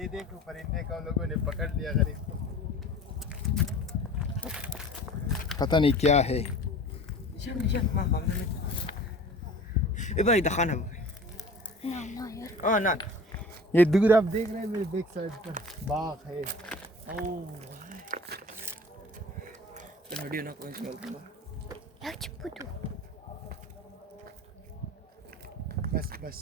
ये देखो परिंदे को लोगों ने पकड़ लिया गरीब को, पता नहीं क्या है। ए भाई दिखाना भाई। हाँ ना ये दूर आप देख रहे हैं मेरे बैक साइड पर बाघ है। वीडियो ना कोई चल रहा बस बस